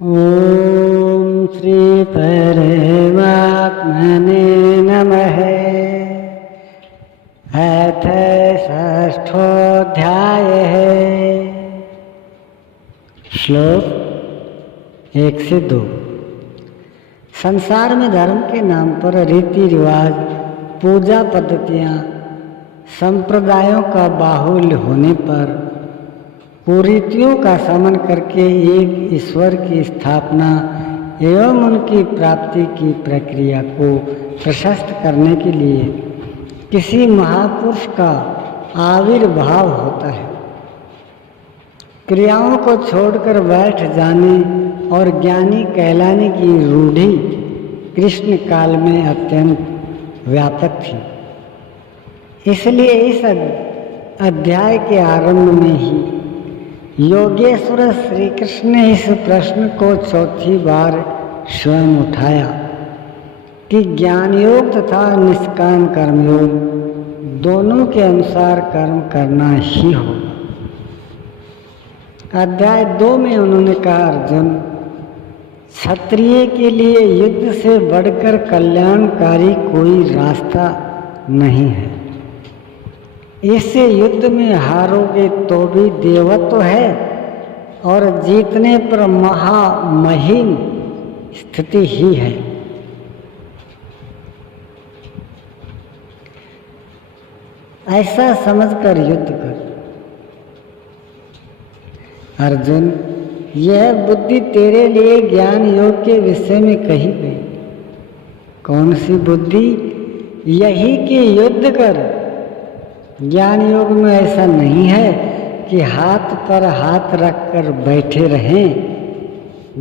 ओम श्री परमात्मने नमः। अथ षष्ठोऽध्यायः। श्लोक 1 से 2। संसार में धर्म के नाम पर रीति रिवाज, पूजा पद्धतियाँ, संप्रदायों का बाहुल्य होने पर कुरीतियों का शमन करके एक ईश्वर की स्थापना एवं उनकी प्राप्ति की प्रक्रिया को प्रशस्त करने के लिए किसी महापुरुष का आविर्भाव होता है। क्रियाओं को छोड़कर बैठ जाने और ज्ञानी कहलाने की रूढ़ि कृष्ण काल में अत्यंत व्यापक थी। इसलिए इस अध्याय के आरंभ में ही योगेश्वर श्री कृष्ण ने इस प्रश्न को चौथी बार स्वयं उठाया कि ज्ञान योग तथा निष्काम कर्म योग दोनों के अनुसार कर्म करना ही होगा। अध्याय 2 में उन्होंने कहा, अर्जुन, क्षत्रिय के लिए युद्ध से बढ़कर कल्याणकारी कोई रास्ता नहीं है। इससे युद्ध में हारोगे तो भी देवत्व है और जीतने पर महामहिम स्थिति ही है। ऐसा समझकर युद्ध कर। अर्जुन, यह बुद्धि तेरे लिए ज्ञान योग के विषय में कही गई। कौन सी बुद्धि? यही कि युद्ध कर। ज्ञान योग में ऐसा नहीं है कि हाथ पर हाथ रखकर बैठे रहें।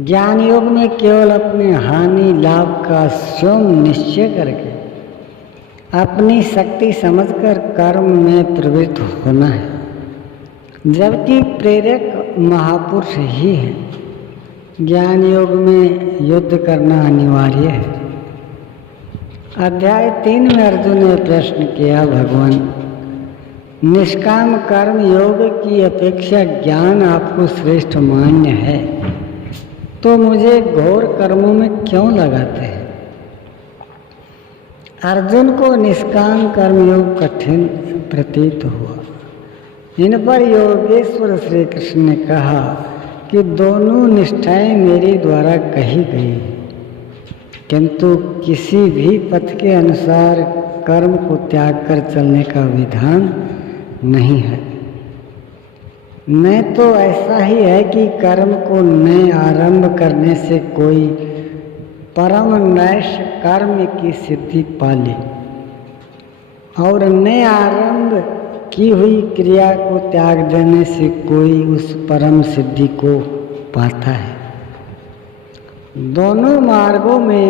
ज्ञान योग में केवल अपने हानि लाभ का स्वयं निश्चय करके अपनी शक्ति समझकर कर्म में प्रवृत्त होना है, जबकि प्रेरक महापुरुष ही है। ज्ञान योग में युद्ध करना अनिवार्य है। अध्याय 3 में अर्जुन ने प्रश्न किया, भगवान, निष्काम कर्म योग की अपेक्षा ज्ञान आपको श्रेष्ठ मान्य है, तो मुझे घोर कर्मों में क्यों लगाते हैं? अर्जुन को निष्काम कर्म योग कठिन प्रतीत हुआ। इन पर योगेश्वर श्री कृष्ण ने कहा कि दोनों निष्ठाएं मेरे द्वारा कही गई, किंतु किसी भी पथ के अनुसार कर्म को त्याग कर चलने का विधान नहीं है। न तो ऐसा ही है कि कर्म को नए आरंभ करने से कोई परम नैष्ठ कर्म की सिद्धि पा ले, और नए आरंभ की हुई क्रिया को त्याग देने से कोई उस परम सिद्धि को पाता है। दोनों मार्गों में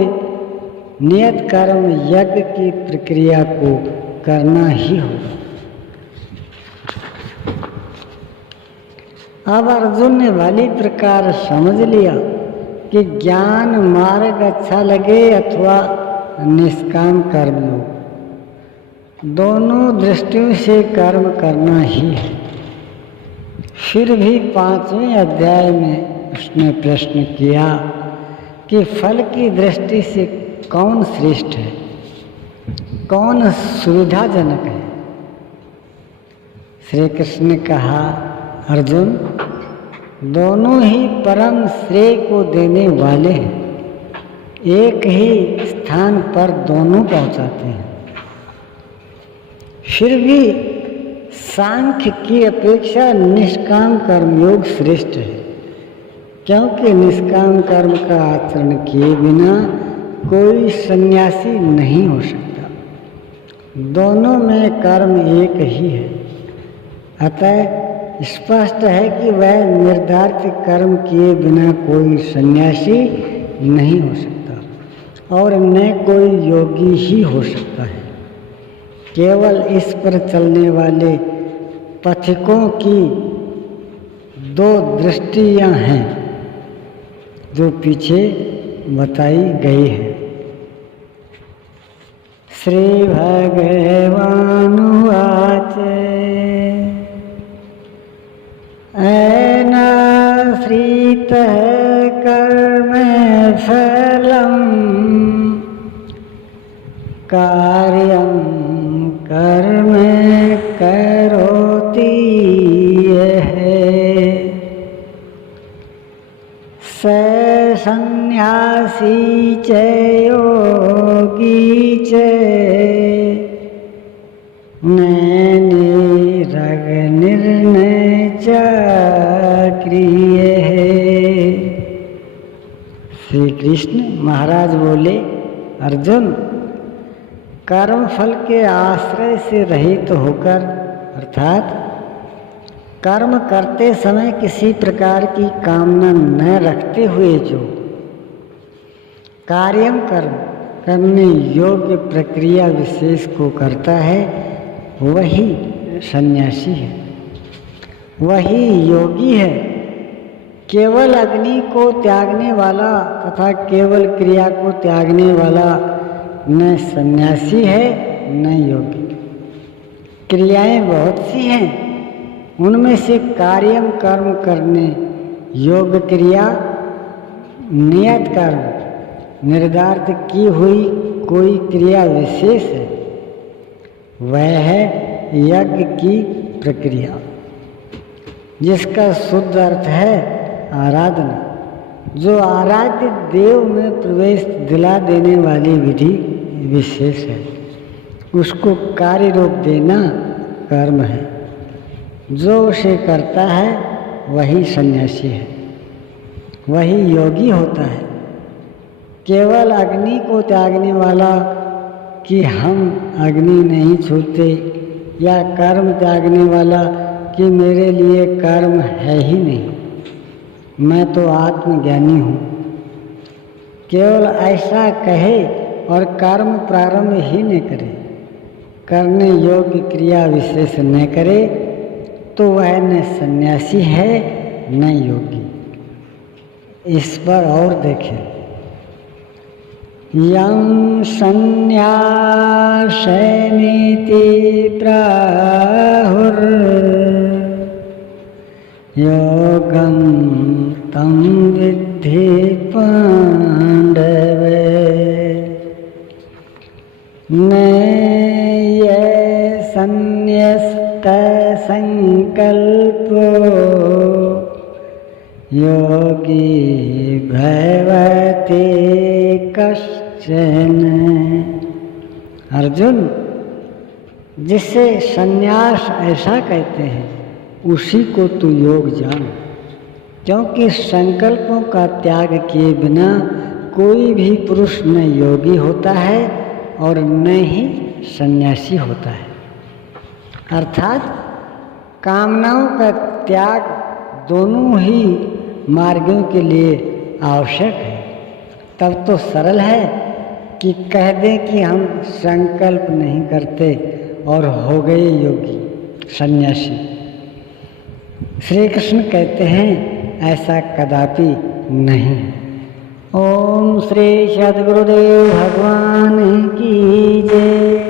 नियत कर्म यज्ञ की प्रक्रिया को करना ही होगा। अब अर्जुन ने भली प्रकार समझ लिया कि ज्ञान मार्ग अच्छा लगे अथवा निष्काम कर्म योग, दोनों दृष्टियों से कर्म करना ही है। फिर भी 5वें अध्याय में उसने प्रश्न किया कि फल की दृष्टि से कौन श्रेष्ठ है, कौन सुविधाजनक है? श्री कृष्ण ने कहा, अर्जुन, दोनों ही परम श्रेय को देने वाले हैं। एक ही स्थान पर दोनों पहुंचाते हैं। फिर भी सांख्य की अपेक्षा निष्काम कर्मयोग श्रेष्ठ है, क्योंकि निष्काम कर्म का आचरण किए बिना कोई सन्यासी नहीं हो सकता। दोनों में कर्म एक ही है। अतः स्पष्ट है कि वह निर्धारित कर्म किए बिना कोई सन्यासी नहीं हो सकता और न कोई योगी ही हो सकता है। केवल इस पर चलने वाले पथिकों की 2 दृष्टियां हैं जो पीछे बताई गई है। श्री भगवानुवाच, ऐनाश्रितः कर्मण्येव स सन्यासी च योगी च नैनिरग निर्णय चक्रिय। श्री कृष्ण महाराज बोले, अर्जुन, कर्म फल के आश्रय से रहित होकर अर्थात कर्म करते समय किसी प्रकार की कामना न रखते हुए जो कार्यम कर्म करने योग्य प्रक्रिया विशेष को करता है वही सन्यासी है, वही योगी है। केवल अग्नि को त्यागने वाला तथा केवल क्रिया को त्यागने वाला न सन्यासी है न योगी। क्रियाएं बहुत सी हैं, उनमें से कार्यम कर्म करने योग्य क्रिया नियत कर्म निर्धारित की हुई कोई क्रिया विशेष है, वह है यज्ञ की प्रक्रिया, जिसका शुद्ध अर्थ है आराधना, जो आराध्य देव में प्रवेश दिला देने वाली विधि विशेष है। उसको कार्य रूप देना कर्म है। जो उसे करता है वही सन्यासी है, वही योगी होता है। केवल अग्नि को त्यागने वाला कि हम अग्नि नहीं छूते, या कर्म त्यागने वाला कि मेरे लिए कर्म है ही नहीं, मैं तो आत्मज्ञानी हूँ, केवल ऐसा कहे और कर्म प्रारंभ ही न करे, करने योग्य क्रिया विशेष न करे, तो वह न सन्यासी है न योगी। इस पर और देखें, यं सन्यासनीति प्राहुर योगं तं विद्धि पांडव न ये सन्यस्त संकल्पो योगी भवते कश्चन। अर्जुन, जिसे सन्यास ऐसा कहते हैं उसी को तू योग जान, क्योंकि संकल्पों का त्याग किए बिना कोई भी पुरुष न योगी होता है और न ही सन्यासी होता है। अर्थात कामनाओं का त्याग दोनों ही मार्गों के लिए आवश्यक है। तब तो सरल है कि कह दें कि हम संकल्प नहीं करते और हो गए योगी सन्यासी। श्री कृष्ण कहते हैं ऐसा कदापि नहीं। ओम श्री सद्गुरुदेव भगवान की जय।